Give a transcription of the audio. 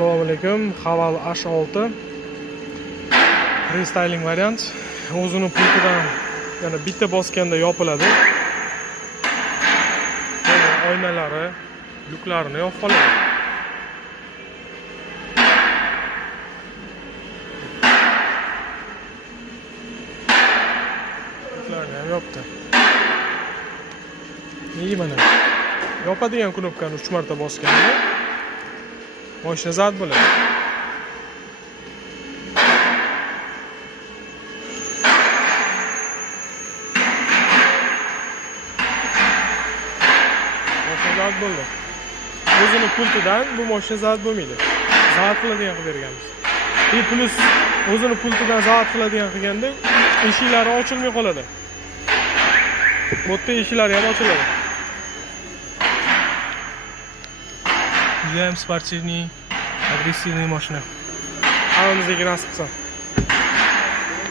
Assalomu alaykum. Haval H6 restyling variant. O'zini pultidan yana bitta bosganda yopiladi. Oynalari, lyuklarini yopib qoladi. Lyuklarni ham yopdi. Mana yopadigan knopkani 3 marta bosganda mashina zad bo'ladi. Mashina zad bo'ldi. O'zini pultidan bu mashina zad bo'lmaydi. Zad qiladigan qilib berganmiz. Plus o'zini pultidan zad qiladigan qilganda eshiklari ochilmay qoladi. Bu yerda eshiklari ham ochiladi. Judayam sportivniy, agressivniy mashina. Hammamizga nasib qilsin.